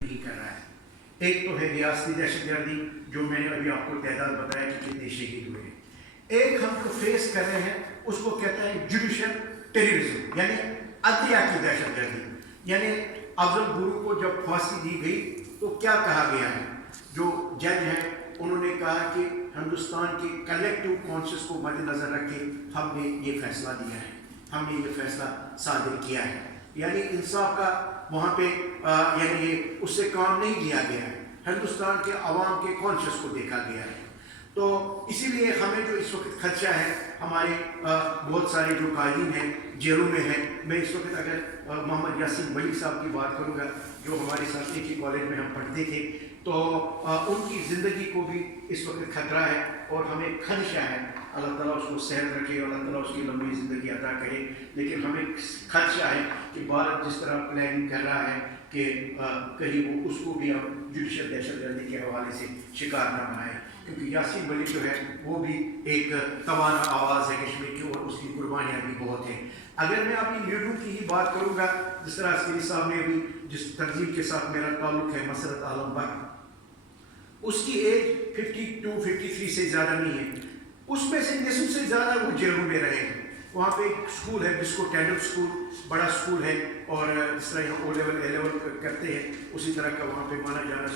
نہیں کر رہا ہے۔ ایک تو ہے ریاستی دہشت گردی جو میں نے ابھی آپ کو تعداد بتایا کہ کتنے شہید ہوئے ہیں۔ ایک ہم جو فیس کر رہے ہیں اس کو کہتے ہیں جوڈیشل ٹیررزم، یعنی عدلیہ کی دہشت گردی۔ یعنی افضل گرو کو جب پھانسی دی گئی تو کیا کہا گیا ہے، جو جج ہیں انہوں نے کہا کہ ہندوستان کے کلیکٹیو کانشس کو مد نظر رکھے ہم نے یہ فیصلہ دیا ہے، ہم نے یہ فیصلہ صادر کیا ہے۔ یعنی انصاف کا وہاں پہ یعنی اس سے کام نہیں لیا گیا ہے، ہندوستان کے عوام کے کانشس کو دیکھا گیا ہے۔ تو اسی لیے ہمیں جو اس وقت خدشہ ہے، ہمارے بہت سارے جو قائدین ہیں جیلوں میں ہیں۔ میں اس وقت اگر محمد یاسین ملک صاحب کی بات کروں گا جو ہمارے ساتھ ایک ہی کالج میں ہم پڑھتے تھے، تو ان کی زندگی کو بھی اس وقت خطرہ ہے اور ہمیں خدشہ ہے۔ اللہ تعالیٰ اس کو صحت رکھے، اللہ تعالیٰ اس کی لمبی زندگی عطا کرے، لیکن ہمیں خدشہ ہے کہ بھارت جس طرح پلاننگ کر رہا ہے کہ کہیں وہ اس کو بھی اب جوڈیشل دہشت گردی کے حوالے سے شکار نہ بنائے، کیونکہ یاسین ملک جو ہے وہ بھی ایک توانا آواز ہے کشمیر کی اور اس کی قربانیاں بھی بہت ہیں۔ اگر میں اپنی لیڈروں کی ہی بات کروں گا، جس طرح عسکری صاحب نے بھی جس تنظیم کے ساتھ میرا تعلق ہے، مسرت عالم بٹ، اس کی ایج 52-53 سے زیادہ نہیں ہے، اس میں سے نصف سے زیادہ وہ جیلوں میں رہے ہیں۔ وہاں پہ ایک اسکول ہے جس کو ٹینڈل اسکول بڑا اسکول ہے، اور جس طرح یہاں او لیول اے لیول کرتے ہیں اسی طرح کا وہاں پہ مانا جانا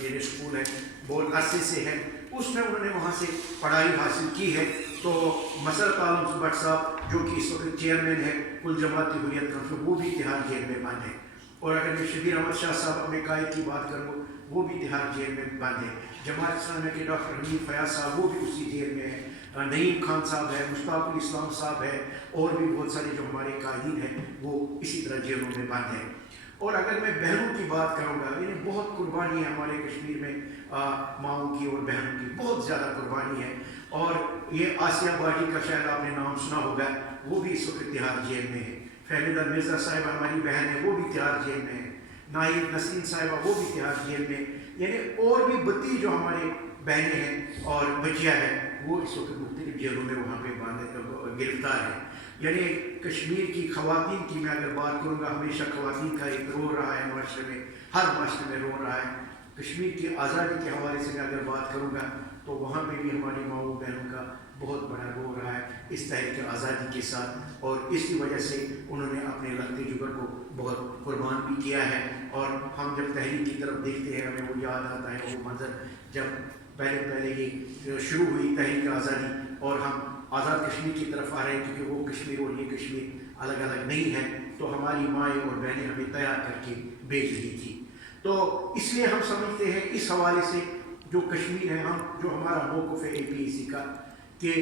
یہ اسکول ہے، بہت عرصے سے ہے۔ اس میں انہوں نے وہاں سے پڑھائی حاصل کی ہے۔ تو مسرت عالم بٹ صاحب جو کہ اس وقت چیئرمین ہے کل جماعتی حریت کانفرنس، وہ بھی تہاڑ جیل میں بند ہے۔ اور اگر میں شبیر احمد شاہ صاحب اپنے قائد کی بات کروں، وہ بھی تہاڑ جیل میں بند ہے۔ جماعت اسلامیہ کے ڈاکٹر حمید فیاض صاحب وہ بھی اسی جیل میں ہے۔ نعیم خان صاحب ہے، مشتاق الاسلام صاحب ہے، اور بھی بہت سارے جو ہمارے قائدین ہیں وہ اسی طرح جیلوں میں بند ہیں۔ اور اگر میں بہنوں کی بات کروں گا، یعنی بہت قربانی ہے ہمارے کشمیر میں، ماؤں کی اور بہنوں کی بہت زیادہ قربانی ہے۔ اور یہ آسیہ باجی کا شاید آپ نے نام سنا ہوگا، وہ بھی اس وقت تہاڑ جیل میں ہے۔ فہمیدہ مرزا صاحبہ ہماری بہن ہے، وہ بھی تہاڑ جیل میں ہے۔ نائب نسرین صاحبہ وہ بھی تہاڑ جیل میں، یعنی اور بھی بتی جو ہمارے بہنیں ہیں اور بچیاں ہیں وہ اس وقت مختلف جیلوں میں وہاں پہ گرفتار ہیں۔ یعنی کشمیر کی خواتین کی میں اگر بات کروں گا، ہمیشہ خواتین کا ایک رول رہا ہے معاشرے میں، ہر معاشرے میں رول رہا ہے۔ کشمیر کی آزادی کے حوالے سے میں اگر بات کروں گا تو وہاں پہ بھی ہماری ماؤں بہنوں کا بہت بڑا رول رہا ہے اس تحریک آزادی کے ساتھ، اور اس کی وجہ سے انہوں نے اپنے لگتے جگر کو بہت قربان بھی کیا ہے۔ اور ہم جب تحریک کی طرف دیکھتے ہیں ہمیں وہ یاد آتا ہے وہ منظر جب پہلے یہ شروع ہوئی تحریک آزادی اور ہم آزاد کشمیر کی طرف آ رہے ہیں، کیونکہ وہ کشمیر اور یہ کشمیر الگ الگ نہیں ہے، تو ہماری مائیں اور بہنیں ہمیں تیار کر کے بھیج رہی تھی۔ تو اس لیے ہم سمجھتے ہیں اس حوالے سے جو کشمیر ہے، ہم جو ہمارا موقف ہے APEC کا، کہ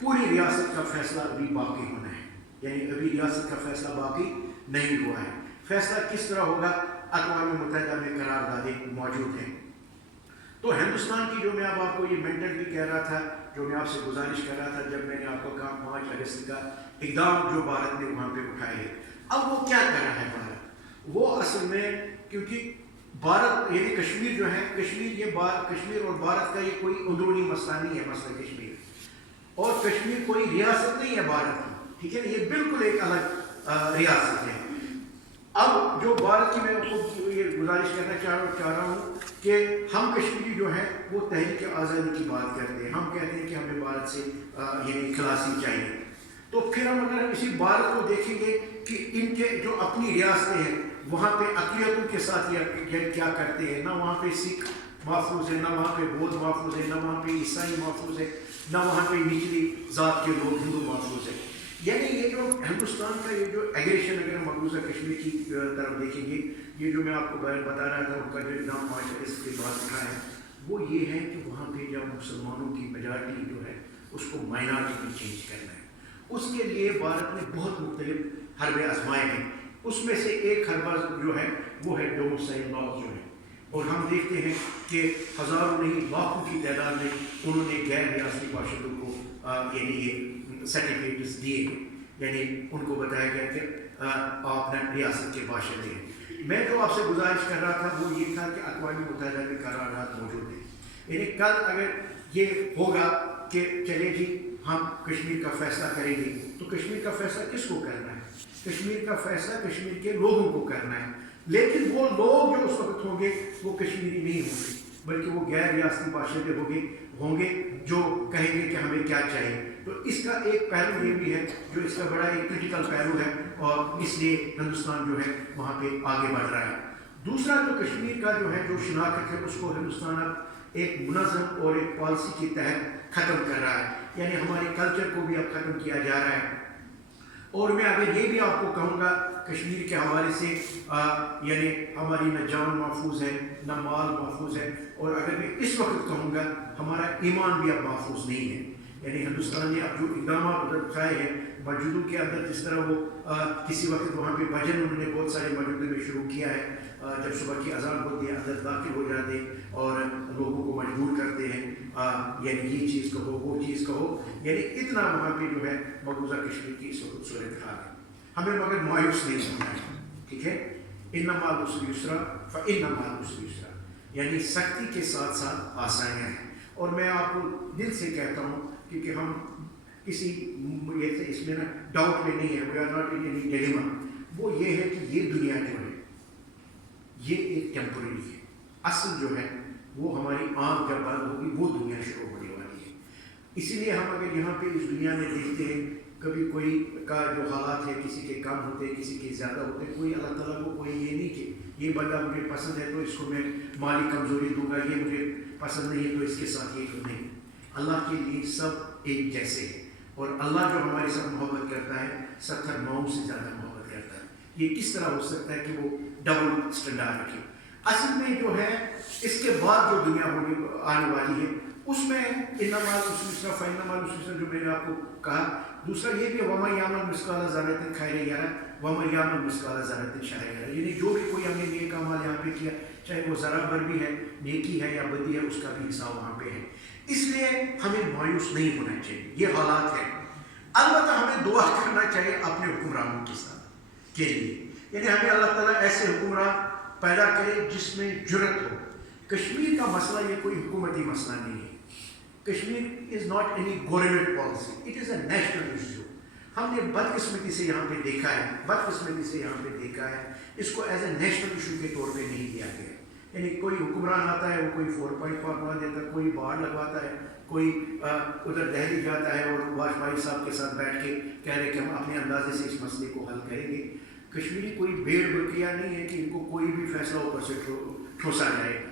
پوری ریاست کا فیصلہ ابھی باقی ہونا ہے، یعنی ابھی ریاست کا فیصلہ باقی نہیں ہوا ہے۔ فیصلہ کس طرح ہوگا، اقوام متحدہ میں قراردادیں موجود ہیں۔ تو ہندوستان کی جو میں اب آپ کو یہ مینڈیٹ بھی کہہ رہا تھا، جو میں آپ سے گزارش کر رہا تھا جب میں نے آپ کو کہا 5 اگست کا اقدام جو بھارت نے وہاں پہ اٹھائے ہے، اب وہ کیا کر رہا ہے بھارت؟ وہ اصل میں کیونکہ بھارت یعنی کشمیر جو ہے، کشمیر اور بھارت کا یہ کوئی اندرونی مسئلہ نہیں ہے، مسئلہ کشمیر، اور کشمیر کوئی ریاست نہیں ہے بھارت کی، ٹھیک ہے نا، یہ بالکل ایک الگ ریاست ہے۔ اب جو بھارت کی میں آپ کو یہ گزارش کرنا چاہ رہا ہوں کہ ہم کشمیری جو ہیں وہ تحریک آزادی کی بات کرتے ہیں، ہم کہتے ہیں کہ ہمیں بھارت سے یعنی خلاصی چاہیے۔ تو پھر ہم اگر اسی بھارت کو دیکھیں گے کہ ان کے جو اپنی ریاستیں ہیں وہاں پہ اقلیتوں کے ساتھ یہ کیا کرتے ہیں، نہ وہاں پہ سکھ محفوظ ہے، نہ وہاں پہ بودھ محفوظ ہے، نہ وہاں پہ عیسائی محفوظ ہے، نہ وہاں پہ نچلی ذات کے لوگ ہندو محفوظ ہیں۔ یعنی یہ جو ہندوستان کا یہ جو ایگریشن اگر ہم مقبوضہ کشمیر کی طرف دیکھیں گے، یہ جو میں آپ کو بتا رہا تھا ان کا جو اقدام 5 اگست کے بعد اٹھا ہے، وہ یہ ہے کہ وہاں پہ جب مسلمانوں کی میجارٹی جو ہے اس کو مائنارٹی میں چینج کرنا ہے۔ اس کے لیے بھارت نے بہت مختلف حربے آزمائے ہیں، اس میں سے ایک حربہ جو ہے وہ ہے ڈومیسائل لاز جو ہے، اور ہم دیکھتے ہیں کہ ہزاروں نہیں لاکھوں کی تعداد میں انہوں نے غیر ریاستی باشندوں کو یعنی یہ سرٹیفکیٹس دیے، یعنی ان کو بتایا گیا کہ آپ ریاست کے باشندے ہیں۔ میں جو آپ سے گزارش کر رہا تھا وہ یہ تھا کہ اقوام متحدہ میں قرارداد موجود ہیں، یعنی کل اگر یہ ہوگا کہ چلے جی ہم کشمیر کا فیصلہ کریں گے، تو کشمیر کا فیصلہ کس کو کرنا ہے؟ کشمیر کا فیصلہ کشمیر کے لوگوں کو کرنا ہے۔ لیکن وہ لوگ جو اس وقت ہوں گے وہ کشمیری نہیں ہوں گے، بلکہ وہ غیر ریاستی باشندے ہوں گے جو کہیں گے کہ ہمیں کیا چاہیے۔ تو اس کا ایک پہلو یہ بھی ہے جو اس کا بڑا ایک کرٹیکل پہلو ہے، اور اس لیے ہندوستان جو ہے وہاں پہ آگے بڑھ رہا ہے۔ دوسرا جو کشمیر کا جو ہے جو شناخت ہے، اس کو ہندوستان اب ایک منظم اور ایک پالیسی کے تحت ختم کر رہا ہے، یعنی ہمارے کلچر کو بھی اب ختم کیا جا رہا ہے۔ اور میں اگر یہ بھی آپ کو کہوں گا کشمیر کے حوالے سے، یعنی ہماری نہ جان محفوظ ہے نہ مال محفوظ ہے، اور اگر میں اس وقت کہوں گا ہمارا ایمان بھی اب محفوظ نہیں ہے۔ یعنی ہندوستان نے اب جو اقدامات اٹھائے ہیں مسجدوں کے اندر، جس طرح وہ کسی وقت وہاں پہ بھجن انہوں نے بہت سارے مسجدوں میں شروع کیا ہے، جب صبح کی اذان ہوتی ہے اندر داخل ہو جاتے ہیں اور لوگوں کو مجبور کرتے ہیں، یعنی یہ چیز کہو وہ چیز کہو، یعنی اتنا وہاں پہ جو ہے مقبوضہ کشمیر کی اس وقت صورتحال ہے۔ ہمیں مگر مایوس نہیں ہونا ہے، ٹھیک ہے؟ ان مع العسر یسرا فان مع العسر یسرا، یعنی سختی کے ساتھ ساتھ آسانیاں ہیں۔ اور میں آپ کو دل سے کہتا ہوں کیونکہ ہم کسی اس میں نا ڈاؤٹ میں نہیں ہے، we are not in any dilemma, وہ یہ ہے کہ یہ دنیا جو ہے یہ ایک ٹیمپرری ہے، اصل جو ہے وہ ہماری آنکھ جب بند ہوگی وہ دنیا شروع ہونے والی ہے۔ اسی لیے ہم اگر یہاں پہ اس دنیا میں دیکھتے ہیں، کبھی کوئی کا جو حالات ہے کسی کے کم ہوتے ہیں کسی کے زیادہ ہوتے ہیں، کوئی اللہ تعالیٰ کو کوئی یہ نہیں کہ یہ بندہ مجھے پسند ہے تو اس کو میں مالی کمزوری دوں گا، یہ مجھے پسند نہیں ہے تو اس کے ساتھ یہ تو نہیں۔ اللہ کے لیے سب ایک جیسے ہیں، اور اللہ جو ہمارے ساتھ محبت کرتا ہے 70 ماؤں سے زیادہ محبت کرتا ہے۔ یہ کس طرح ہو سکتا ہے کہ وہ ڈبل اسٹینڈارڈ رکھے؟ اصل میں جو ہے اس کے بعد جو دنیا آنے والی ہے اس میں ان مع العسر یسرا فان مع العسر یسرا جو میں نے آپ کو کہا۔ دوسرا یہ بھی ومن یعمل مثقال ذرۃ خیرا یرہ ومن یعمل مثقال ذرۃ شرا یرہ، یعنی جو بھی کوئی ہم نے نیک اعمال یہاں پہ کیا، چاہے وہ ذرہ بھر بھی ہے نیکی ہے یا بدی ہے، اس کا بھی حساب وہاں پہ ہے۔ اس لیے ہمیں مایوس نہیں ہونا چاہیے، یہ حالات ہیں۔ البتہ ہمیں دعا کرنا چاہیے اپنے حکمرانوں کے ساتھ کے لیے، یعنی ہمیں اللہ تعالیٰ ایسے حکمران پیدا کرے جس میں جرت ہو۔ کشمیر کا مسئلہ یہ کوئی حکومتی مسئلہ نہیں ہے، Kashmir is not any government policy, it is a national issue. ہم نے بدقسمتی سے یہاں پہ دیکھا ہے، اس کو ایز اے نیشنل ایشو کے طور پہ نہیں لیا گیا۔ یعنی کوئی حکمران آتا ہے وہ کوئی 4.5 بنا دیتا ہے، کوئی باہر لگواتا ہے، کوئی ادھر دہلی جاتا ہے اور واجپئی صاحب کے ساتھ بیٹھ کے کہہ رہے کہ ہم اپنے اندازے سے اس مسئلے کو حل کریں گے۔ کشمیری کوئی بھیڑ بکریاں نہیں ہے کہ ان کو کوئی بھی فیصلہ اوپر سے ٹھوسا جائے گا۔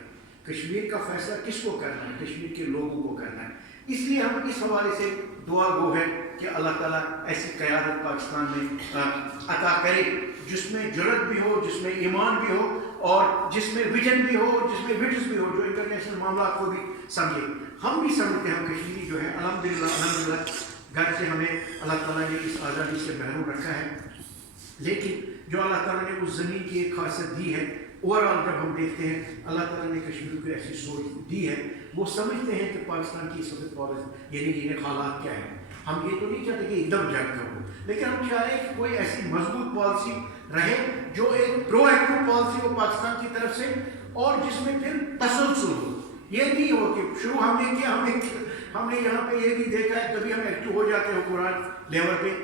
کشمیر کا فیصلہ کس کو کرنا ہے؟ کشمیر کے لوگوں کو کرنا ہے۔ اس لیے ہم اس حوالے سے دعا گو ہے کہ اللہ تعالیٰ ایسی قیادت پاکستان میں عطا کرے جس میں جرت بھی ہو، جس میں ایمان بھی ہو، اور جس میں ویژن بھی ہو، جس میں وٹس بھی ہو، جو انٹرنیشنل معاملات کو بھی سمجھے۔ ہم بھی سمجھتے ہیں کشمیری جو ہے الحمدللہ گھر سے ہمیں اللہ تعالیٰ نے اس آزادی سے محروم رکھا ہے، لیکن جو اللہ تعالیٰ نے اس زمین کی ایک خاصیت دی ہے، اوور آل جب ہم دیکھتے ہیں اللہ تعالیٰ نے کشمیر کو ایسی سوچ دی ہے، وہ سمجھتے ہیں کہ پاکستان کی اس وقت پالیسی یعنی یہ حالات کیا ہے۔ ہم یہ تو نہیں چاہتے کہ ایک دم جنگ ہو، لیکن ہم چاہ رہے ہیں کہ کوئی ایسی مضبوط پالیسی رہے جو ایک پرو ایکٹیو پالیسی ہو پاکستان کی طرف سے، اور جس میں پھر تسلسل ہو۔ یہ نہیں ہو کہ شروع ہم نے کیا، ہم نے یہاں پہ یہ بھی دیکھا ہے کبھی ہم ایکٹیو ہو جاتے ہیں حکمران لیول پہ،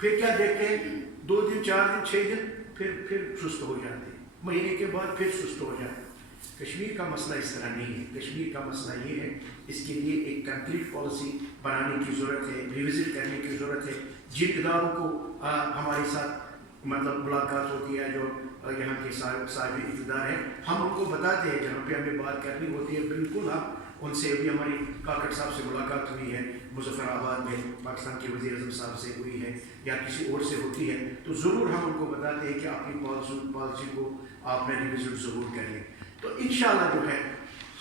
پھر کیا دیکھتے ہیں 2 دن 4 دن 6 دن پھر سست ہو جاتے ہیں، مہینے کے بعد پھر سست ہو جاتے ہیں۔ کشمیر کا مسئلہ اس طرح نہیں ہے، کشمیر کا مسئلہ یہ ہے اس کے لیے ایک کنکریٹ پالیسی بنانے کی ضرورت ہے، ریوزٹ کرنے کی ضرورت ہے۔ جن اداروں کو ہمارے ساتھ ملاقات ہوتی ہے، جو یہاں کے صاحب اقتدار ہیں، ہم ان کو بتاتے ہیں جہاں پہ ہمیں بات کرنی ہوتی ہے، بالکل آپ ان سے ابھی ہماری کاکڑ صاحب سے ملاقات ہوئی ہے مظفر آباد میں، پاکستان کے وزیر اعظم صاحب سے ہوئی ہے یا کسی اور سے ہوتی ہے، تو ضرور ہم ان کو بتاتے ہیں کہ اپنی پالیسی کو آپ نے ریوزٹ ضرور کریں۔ تو انشاءاللہ جو ہے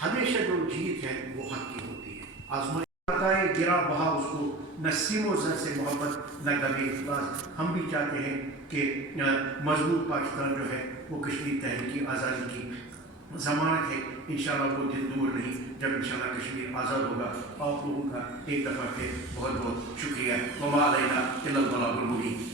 ہمیشہ جو جیت ہے وہ حق کی ہوتی ہے۔ آزمائش گرا بہا اس کو نسیم و زر سے محبت نہ کبھی اخلاص۔ ہم بھی چاہتے ہیں کہ مضبوط پاکستان جو ہے وہ کشمیر تحریک آزادی کی ضمانت ہے۔ انشاءاللہ وہ دن دور نہیں جب انشاءاللہ کشمیر آزاد ہوگا۔ آپ لوگوں کا ایک دفعہ پھر بہت بہت شکریہ۔ وما علینا الا البلاغ المبین۔